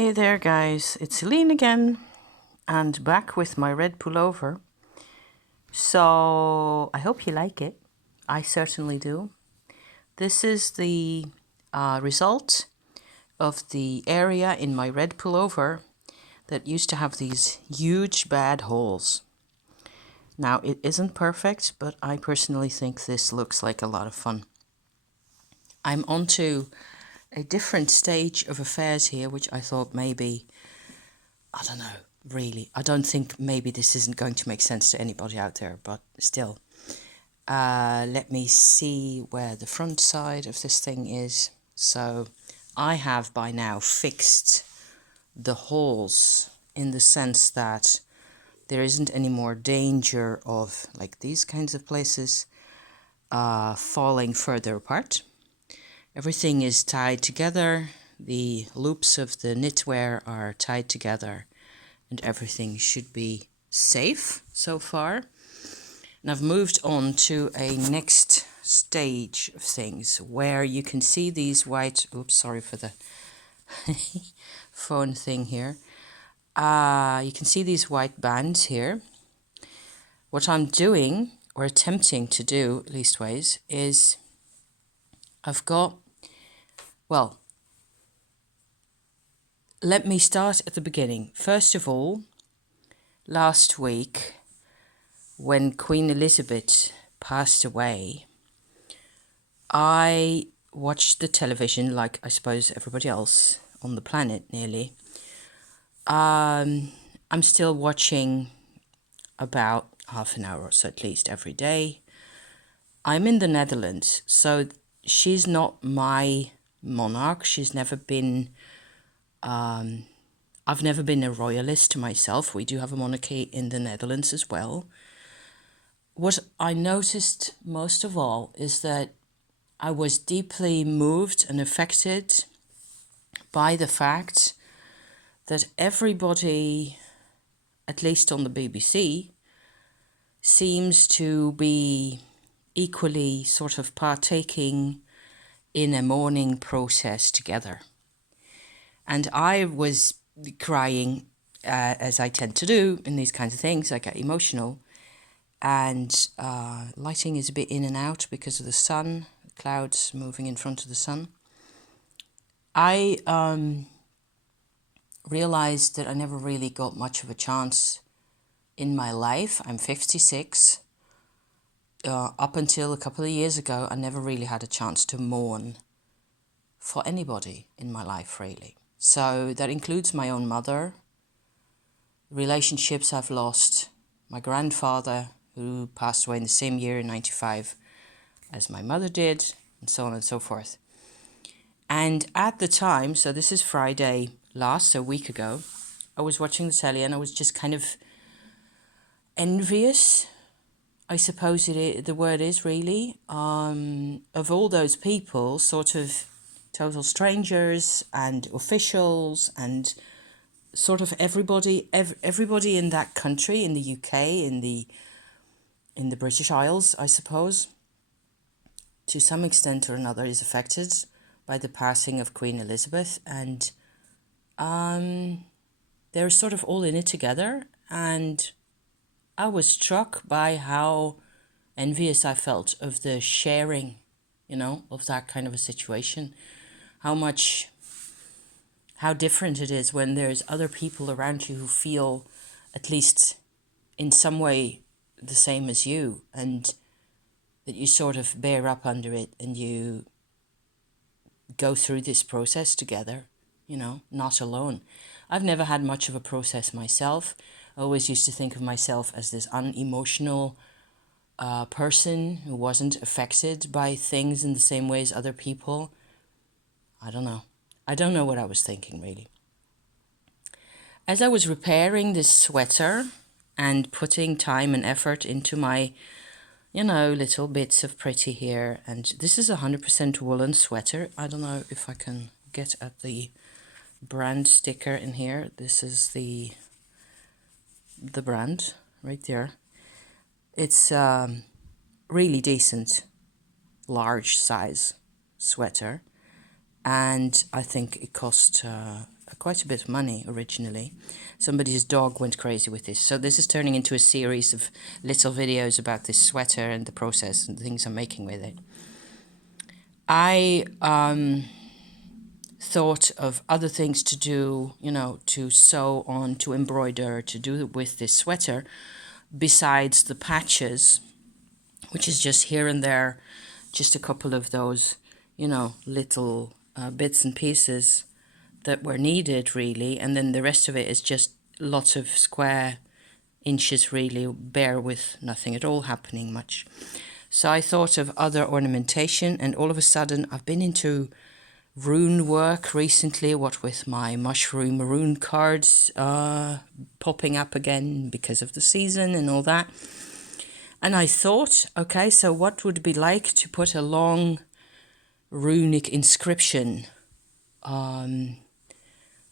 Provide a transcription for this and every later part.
Hey there guys, it's Celine again and back with my red pullover. So I hope you like it. I certainly do. This is the result of the area in my red pullover that used to have these huge bad holes. Now it isn't perfect, but I personally think this looks like a lot of fun. I'm onto a different stage of affairs here, which I thought maybe, I don't know, really. I don't think maybe this isn't going to make sense to anybody out there, but still. Let me see where the front side of this thing is. So I have by now fixed the holes in the sense that there isn't any more danger of, like these kinds of places, falling further apart. Everything is tied together. The loops of the knitwear are tied together and everything should be safe so far. And I've moved on to a next stage of things where you can see these white, oops, sorry for the phone thing here. You can see these white bands here. What I'm doing, or attempting to do leastways, is I've got, well, let me start at the beginning. First of all, last week, when Queen Elizabeth passed away, I watched the television like I suppose everybody else on the planet nearly. I'm still watching about half an hour or so at least every day. I'm in the Netherlands, so she's not my monarch. She's never been, I've never been a royalist myself. We do have a monarchy in the Netherlands as well. What I noticed most of all is that I was deeply moved and affected by the fact that everybody, at least on the BBC, seems to be equally sort of partaking in a mourning process together. And I was crying, as I tend to do in these kinds of things. I get emotional. And lighting is a bit in and out because of the sun, the clouds moving in front of the sun. I realized that I never really got much of a chance in my life. I'm 56. Up until a couple of years ago, I never really had a chance to mourn for anybody in my life, really. So that includes my own mother, relationships I've lost, my grandfather, who passed away in the same year in 95 as my mother did, and so on and so forth. And at the time, so this is Friday last, a week ago, I was watching the telly and I was just kind of envious, I suppose the word is really, of all those people, sort of total strangers and officials and sort of everybody in that country, in the UK, in the British Isles, I suppose, to some extent or another is affected by the passing of Queen Elizabeth, and they're sort of all in it together. And I was struck by how envious I felt of the sharing, of that kind of a situation. How different it is when there's other people around you who feel, at least in some way, the same as you, and that you sort of bear up under it and you go through this process together, not alone. I've never had much of a process myself. I always used to think of myself as this unemotional person who wasn't affected by things in the same way as other people. I don't know what I was thinking, really. As I was repairing this sweater and putting time and effort into my, little bits of pretty here, and this is 100% woolen sweater. I don't know if I can get at the brand sticker in here. This is the brand right there. It's really decent, large size sweater, and I think it cost a quite a bit of money originally. Somebody's dog went crazy with this. So this is turning into a series of little videos about this sweater and the process and the things I'm making with it. I thought of other things to do, you know, to sew on, to embroider, to do with this sweater, besides the patches, which is just here and there, just a couple of those, you know, little bits and pieces that were needed really, and then the rest of it is just lots of square inches really, bare with nothing at all happening much. So I thought of other ornamentation, and all of a sudden I've been into rune work recently, what with my mushroom rune cards popping up again because of the season and all that. And I thought, okay, so what would it be like to put a long runic inscription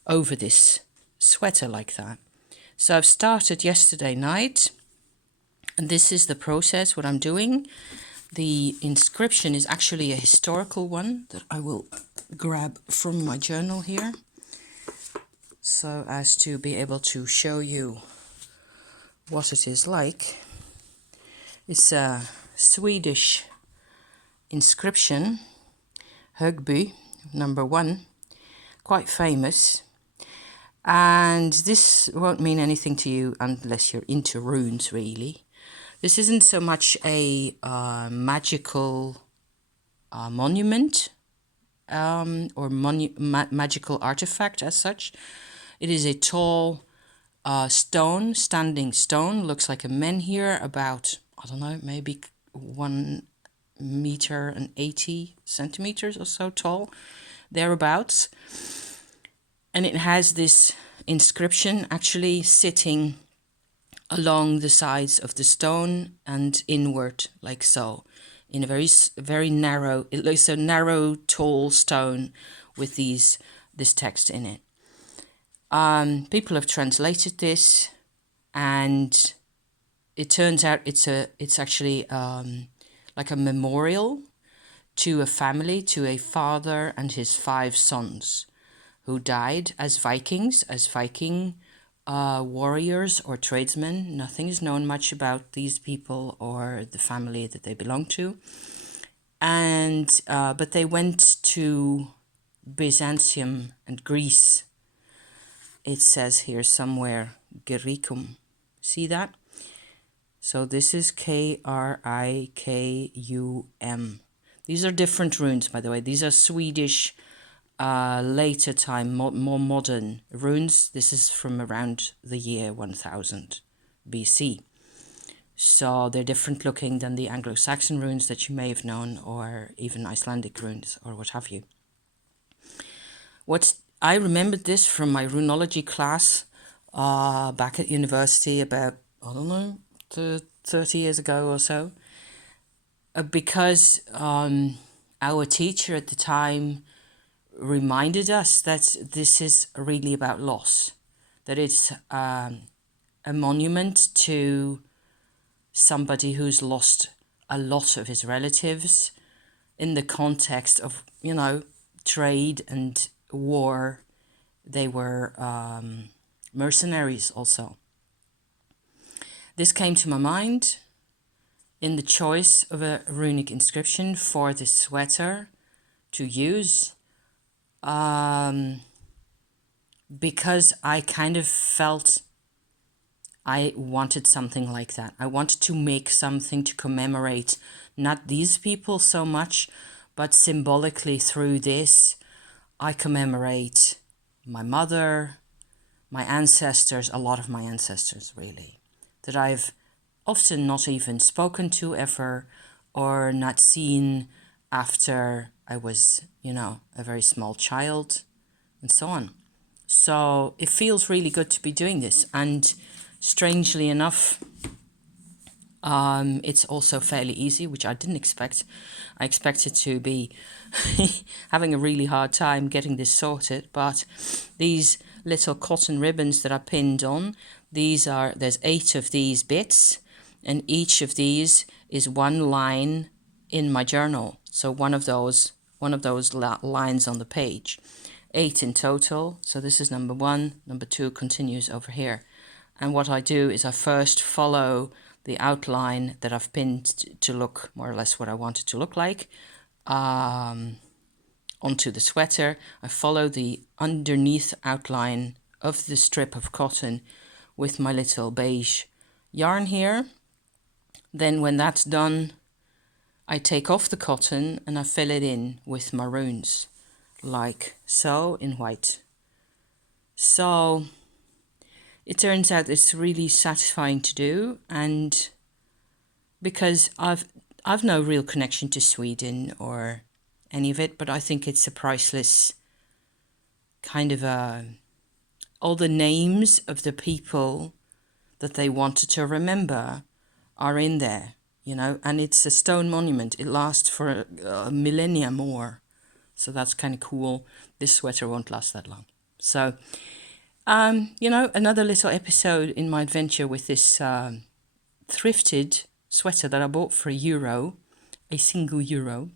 over this sweater like that? So I've started yesterday night, and this is the process, what I'm doing. The inscription is actually a historical one that I will grab from my journal here, so as to be able to show you what it is like. It's a Swedish inscription, Högby, #1, quite famous. And this won't mean anything to you unless you're into runes, really. This isn't so much a magical monument or magical artifact as such. It is a tall stone, standing stone, looks like a menhir, about, I don't know, maybe 1.80 meters or so tall, thereabouts. And it has this inscription actually sitting along the sides of the stone and inward, like so, in a very narrow, it looks a narrow, tall stone with this text in it. People have translated this, and it turns out it's actually like a memorial to a family, to a father and his 5 sons who died as Vikings, as Viking warriors or tradesmen. Nothing is known much about these people or the family that they belong to. And but they went to Byzantium and Greece. It says here somewhere, Gericum. See that? So this is Krikum. These are different runes, by the way. These are Swedish, later time, more modern runes. This is from around the year 1000 BC. So they're different looking than the Anglo-Saxon runes that you may have known, or even Icelandic runes, or what have you. I remembered this from my runology class back at university about, I don't know, 30 years ago or so, because our teacher at the time reminded us that this is really about loss, that it's a monument to somebody who's lost a lot of his relatives in the context of, you know, trade and war. They were mercenaries also. This came to my mind in the choice of a runic inscription for this sweater to use, because I kind of felt I wanted something like that. I wanted to make something to commemorate not these people so much, but symbolically through this, I commemorate my mother, my ancestors, a lot of my ancestors really, that I've often not even spoken to ever, or not seen after I was, you know, a very small child, and so on. So it feels really good to be doing this, and strangely enough, it's also fairly easy, which I didn't expect. I expected to be having a really hard time getting this sorted, but these little cotton ribbons that are pinned on, there's 8 of these bits, and each of these is one line in my journal. So one of those lines on the page. 8 in total. So this is number 1, number 2 continues over here. And what I do is I first follow the outline that I've pinned to look more or less what I want it to look like onto the sweater. I follow the underneath outline of the strip of cotton with my little beige yarn here. Then when that's done, I take off the cotton and I fill it in with maroons, like so, in white. So it turns out it's really satisfying to do, and because I've no real connection to Sweden or any of it, but I think it's a priceless kind of all the names of the people that they wanted to remember are in there, you know, and it's a stone monument. It lasts for a millennia more. So that's kind of cool. This sweater won't last that long. So, you know, another little episode in my adventure with this thrifted sweater that I bought for €1, a single euro,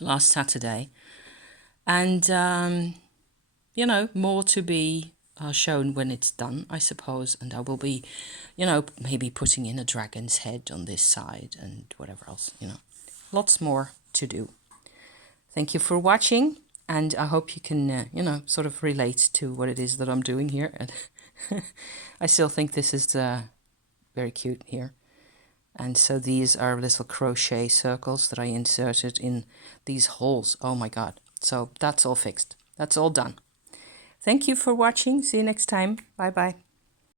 last Saturday. And, you know, more to be shown when it's done, I suppose. And I will be, you know, maybe putting in a dragon's head on this side and whatever else, you know. Lots more to do. Thank you for watching, and I hope you can, you know, sort of relate to what it is that I'm doing here. And I still think this is very cute here. And so these are little crochet circles that I inserted in these holes. Oh my God. So that's all fixed. That's all done. Thank you for watching. See you next time. Bye bye.